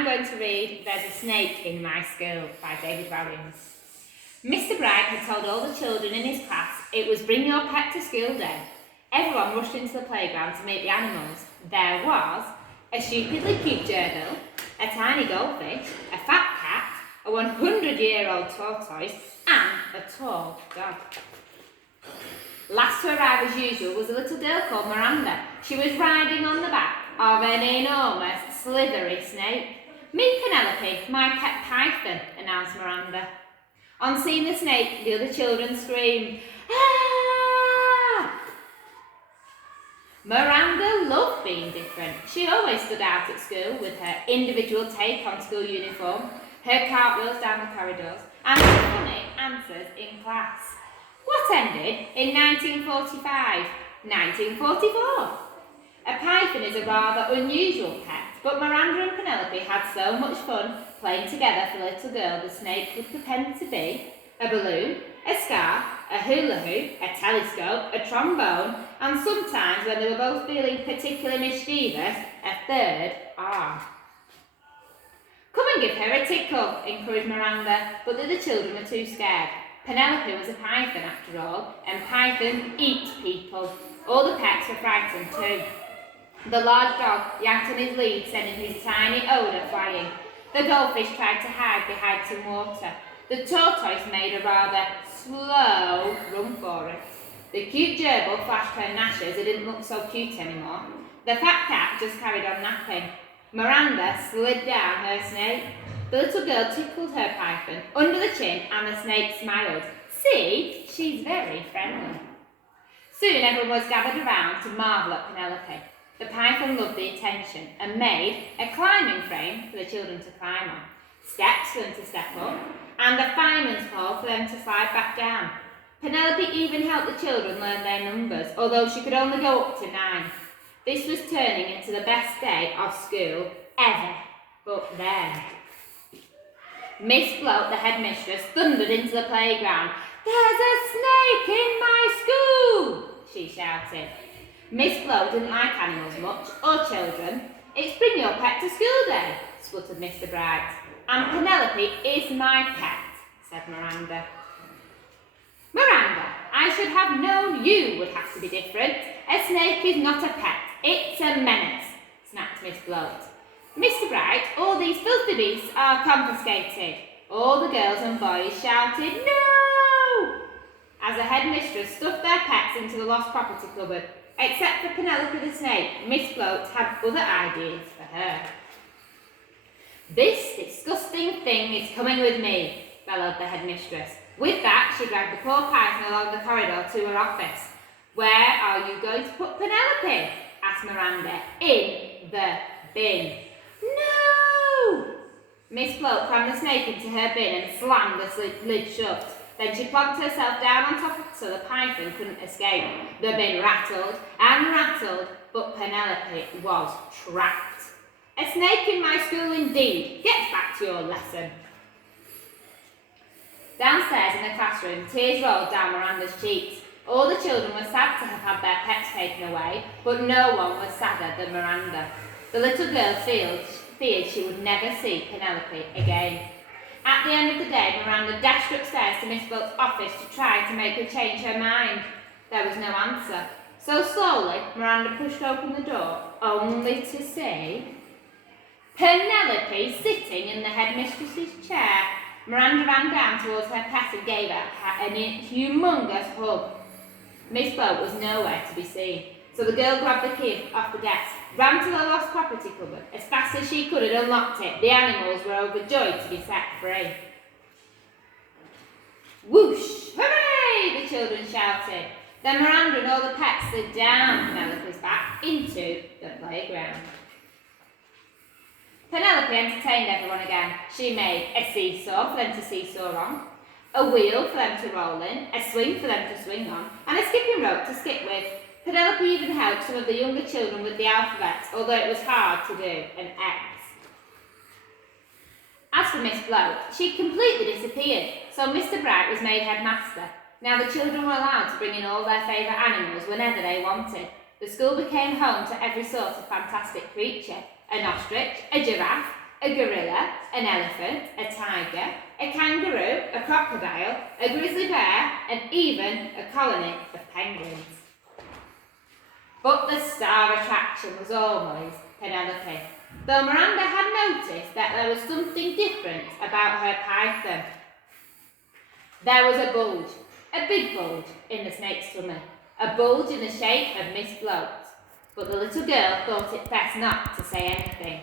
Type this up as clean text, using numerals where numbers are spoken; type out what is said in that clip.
I'm going to read There's a Snake in My School by David Walliams. Mr Bright had told all the children in his class it was Bring Your Pet to School Day. Everyone rushed into the playground to meet the animals. There was a stupidly cute gerbil, a tiny goldfish, a fat cat, a 100-year-old tortoise, and a tall dog. Last to arrive as usual was a little girl called Miranda. She was riding on the back of an enormous, slithery snake. Meet Penelope, my pet python, announced Miranda. On seeing the snake, the other children screamed, "Ah!" Miranda loved being different. She always stood out at school with her individual take on school uniform, her cartwheels down the corridors, and her funny answers in class. What ended in 1945? 1944. A python is a rather unusual pet, but Miranda and Penelope had so much fun playing together for the little girl the snake could pretend to be a balloon, a scarf, a hula hoop, a telescope, a trombone, and sometimes, when they were both feeling particularly mischievous, a third arm. Come and give her a tickle, encouraged Miranda, but the other children were too scared. Penelope was a python after all, and pythons eat people. All the pets were frightened too. The large dog yanked on his lead, sending his tiny odour flying. The goldfish tried to hide behind some water. The tortoise made a rather slow run for it. The cute gerbil flashed her gnashes, it didn't look so cute anymore. The fat cat just carried on napping. Miranda slid down her snake. The little girl tickled her python under the chin and the snake smiled. See, she's very friendly. Soon everyone was gathered around to marvel at Penelope. The python loved the attention and made a climbing frame for the children to climb on, steps for them to step up, and a fireman's pole for them to slide back down. Penelope even helped the children learn their numbers, although she could only go up to 9. This was turning into the best day of school ever. But then Miss Bloat, the headmistress, thundered into the playground. "There's a snake in my school!" she shouted. Miss Bloat didn't like animals much, or children. "It's Bring Your Pet to School Day," spluttered Mr Bright. "And Penelope is my pet," said Miranda. "Miranda, I should have known you would have to be different. A snake is not a pet, it's a menace," snapped Miss Bloat. "Mr Bright, all these filthy beasts are confiscated." All the girls and boys shouted, "No!" as the headmistress stuffed their pets into the lost property cupboard. Except for Penelope the snake, Miss Bloat had other ideas for her. "This disgusting thing is coming with me," bellowed the headmistress. With that, she dragged the poor python along the corridor to her office. "Where are you going to put Penelope?" asked Miranda. "In the bin." "No!" Miss Bloat crammed the snake into her bin and slammed the lid shut. Then she plonked herself down on top of it so the python couldn't escape. The bin rattled and rattled, but Penelope was trapped. "A snake in my school indeed! Get back to your lesson." Downstairs in the classroom, tears rolled down Miranda's cheeks. All the children were sad to have had their pets taken away, but no one was sadder than Miranda. The little girl feared she would never see Penelope again. At the end of the day, Miranda dashed upstairs to Miss Bloat's office to try to make her change her mind. There was no answer. So slowly, Miranda pushed open the door, only to see Penelope sitting in the headmistress's chair. Miranda ran down towards her pet and gave her a humongous hug. Miss Bloat was nowhere to be seen, so the girl grabbed the key off the desk, ran to the lost property cupboard. As fast as she could and unlocked it, the animals were overjoyed to be set free. "Whoosh! Hooray!" the children shouted. Then Miranda and all the pets slid down Penelope's back into the playground. Penelope entertained everyone again. She made a seesaw for them to seesaw on, a wheel for them to roll in, a swing for them to swing on, and a skipping rope to skip with. Penelope even helped some of the younger children with the alphabet, although it was hard to do an X. As for Miss Bloat, she completely disappeared, so Mr Bright was made headmaster. Now the children were allowed to bring in all their favourite animals whenever they wanted. The school became home to every sort of fantastic creature. An ostrich, a giraffe, a gorilla, an elephant, a tiger, a kangaroo, a crocodile, a grizzly bear, and even a colony of penguins. But the star attraction was always Penelope, though Miranda had noticed that there was something different about her python. There was a bulge, a big bulge, in the snake's tummy, a bulge in the shape of Miss Float, but the little girl thought it best not to say anything.